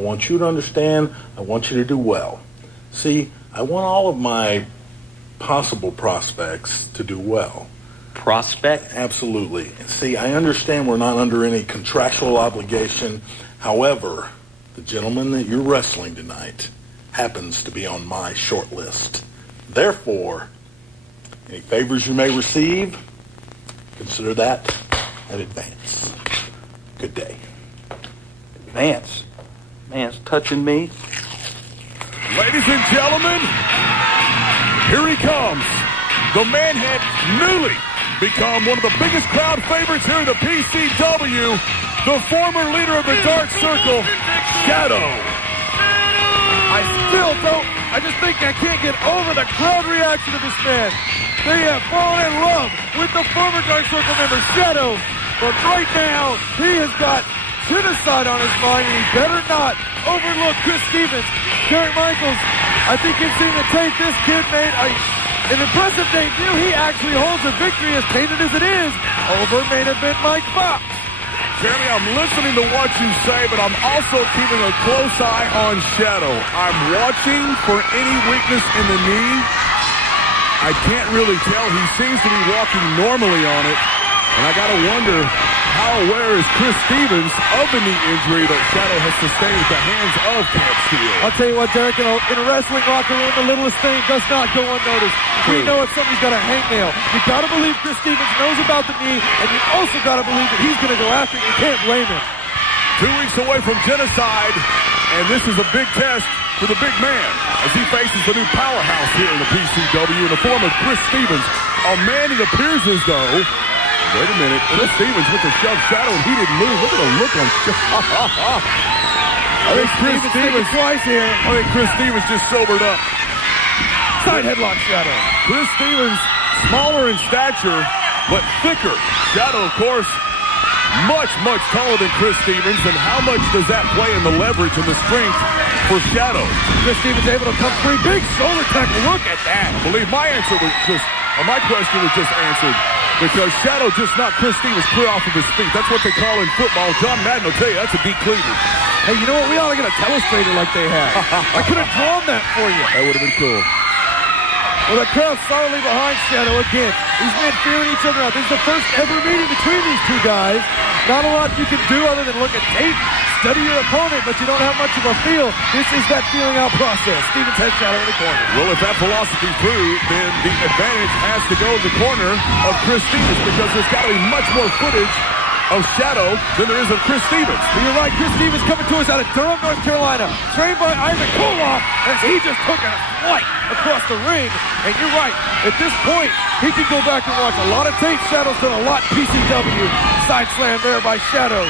I want you to understand. I want you to do well. See, I want all of my possible prospects to do well. Prospect? Absolutely. See, I understand we're not under any contractual obligation. However, the gentleman that you're wrestling tonight happens to be on my short list. Therefore, any favors you may receive, consider that an advance. Good day. Vance. Vance touching me. Ladies and gentlemen, here he comes. The man had newly become one of the biggest crowd favorites here in the PCW. The former leader of the Dark Circle, Shadow. I just think I can't get over the crowd reaction of this man. They have fallen in love with the former Dark Circle member, Shadow. But right now, he has got genocide on his mind, and he better not overlook Chris Stevens. Derek Michaels, I think you've seen the tape. This kid made an impressive debut. He actually holds a victory, as tainted as it is, over main event Mike Fox. Jeremy, I'm listening to what you say, but I'm also keeping a close eye on Shadow. I'm watching for any weakness in the knee. I can't really tell. He seems to be walking normally on it. And I got to wonder, how aware is Chris Stevens of the knee injury that Shadow has sustained at the hands of Camp Steel? I'll tell you what, Derek, in a wrestling locker room, the littlest thing does not go unnoticed. We know if somebody's got a hangnail. You got to believe Chris Stevens knows about the knee, and you also got to believe that he's going to go after it. You can't blame him. 2 weeks away from genocide, and this is a big test for the big man as he faces the new powerhouse here in the PCW in the form of Chris Stevens. A man, it appears as though... Wait a minute. Chris Stevens with the shove Shadow, and he didn't move. Look at the look on I think Chris Stevens twice here. I think Chris Stevens just sobered up. Side headlock Shadow. Chris Stevens, smaller in stature, but thicker. Shadow, of course, much, much taller than Chris Stevens. And how much does that play in the leverage and the strength for Shadow? Chris Stevens able to come free. Big shoulder tackle. Look at that. I believe my answer was just, or my question was just answered. Because Shadow just knocked Chris Stevens clear off of his feet. That's what they call in football. John Madden will tell you that's a deep cleavage. Hey, you know what? We ought to get a telestrator like they have. I could have drawn that for you. That would have been cool. Well, the crowd's solidly behind Shadow again. These men fearing each other out. This is the first ever meeting between these two guys. Not a lot you can do other than look at tape, study your opponent, but you don't have much of a feel. This is that feeling out process. Stevens has Shadow in the corner. Well, if that philosophy's true, then the advantage has to go to the corner of Chris Stevens because there's got to be much more footage of Shadow than there is of Chris Stevens. But you're right, Chris Stevens coming to us out of Durham, North Carolina, trained by Ivan Koloff, as he just took a flight across the ring. And you're right, at this point, he can go back and watch a lot of tape. Shadow's done a lot. PCW, side slam there by Shadow.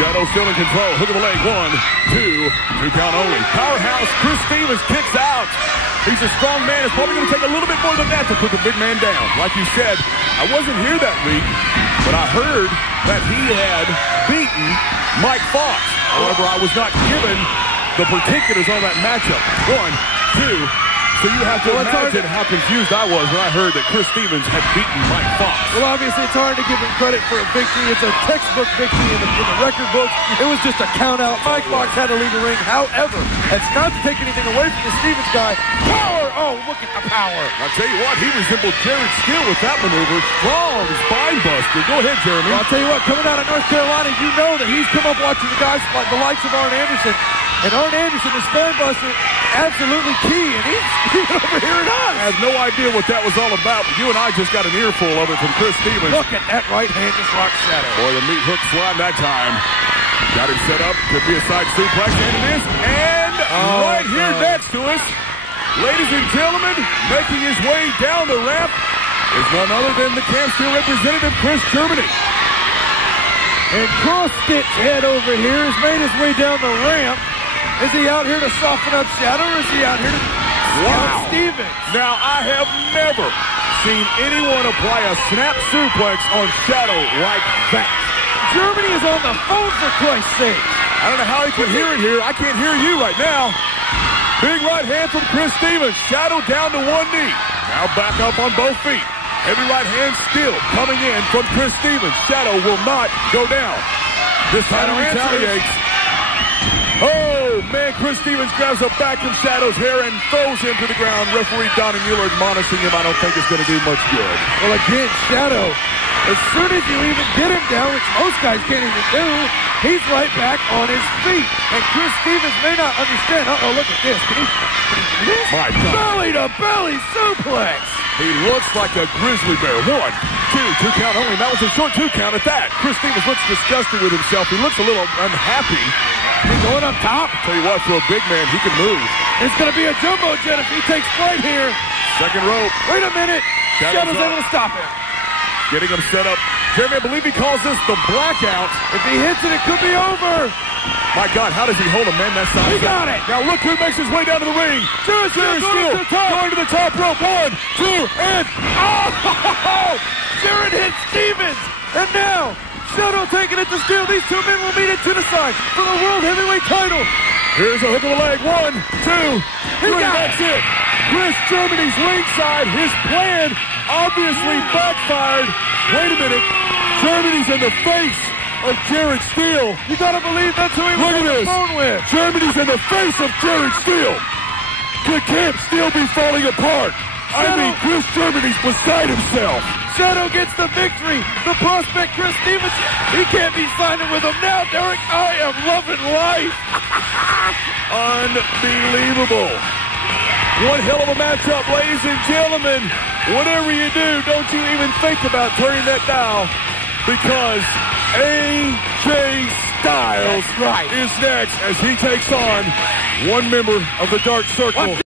Shadow still in control. Hook of the leg. 1, 2 count only. Powerhouse Chris Stevens kicks out. He's a strong man. It's probably going to take a little bit more than that to put the big man down. Like you said, I wasn't here that week, but I heard that he had beaten Mike Fox. However, I was not given the particulars on that matchup. 1, 2. So you have to imagine how confused I was when I heard that Chris Stevens had beaten Mike Fox. Well, obviously, it's hard to give him credit for a victory. It's a textbook victory in the record books. It was just a count out. Mike Fox had to leave the ring. However, that's not to take anything away from the Stevens guy. Power! Oh, look at the power. I'll tell you what, he resembled Jared Steele with that maneuver. Strong spine buster. Go ahead, Jeremy. Well, I'll tell you what, coming out of North Carolina, you know that he's come up watching the guys like the likes of Arn Anderson. And Arn Anderson, his spine buster, absolutely key. And he's over here at us. I have no idea what that was all about, but you and I just got an earful of it from Chris Stevens. Look at that right hand just rock Shadow. Boy, the meat hook slide that time. Got him set up. Could be a side suplex, and it is. And right here next to us, ladies and gentlemen, making his way down the ramp is none other than the Camp Steel representative, Chris Germany. And Cross-Stitch head over here has made his way down the ramp. Is he out here to soften up Shadow, or is he out here to scout Stevens? Now, I have never seen anyone apply a snap suplex on Shadow like that. Germany is on the phone, for Christ's sake. I don't know how he can hear it here. I can't hear you right now. Big right hand from Chris Stevens. Shadow down to one knee. Now back up on both feet. Heavy right hand still coming in from Chris Stevens. Shadow will not go down. This time he retaliates. Oh, man, Chris Stevens grabs a back from Shadow's hair and throws him to the ground. Referee Donnie Mueller admonishing him. I don't think it's going to do much good. Well, again, Shadow, as soon as you even get him down, which most guys can't even do, he's right back on his feet. And Chris Stevens may not understand. Uh-oh, look at this. Can he do this? My God. Belly-to-belly suplex. He looks like a grizzly bear. 1, 2 count only. That was a short 2 count at that. Chris Stevens looks disgusted with himself. He looks a little unhappy. He's going up top. Tell you what, for a big man, he can move. It's going to be a jumbo jet if he takes flight here. Second rope. Wait a minute. Shadow's able to stop him. Getting him set up. Jeremy, I believe he calls this the blackout. If he hits it, it could be over. My God, how does he hold him, man? That size. He got it. Now look who makes his way down to the ring. Jerry Steele going to the top rope. 1, 2, and oh! Jared hit Stevens. And now, Shadow taking it to Steele. These two men will meet at Genocide for the World Heavyweight title. Here's a hook of the leg. 1, 2, 3. That's it. Chris Germany's ringside. His plan obviously backfired. Wait a minute. Germany's in the face of Jared Steele. You gotta believe that's who he was on the phone with. Germany's in the face of Jared Steele. Can't Steele be falling apart? I mean, Chris Germany's beside himself. Shadow gets the victory. The prospect, Chris Stevens, he can't be signing with him now, Derek. I am loving life. Unbelievable. One hell of a matchup, ladies and gentlemen. Whatever you do, don't you even think about turning that dial, because AJ Styles is next as he takes on one member of the Dark Circle.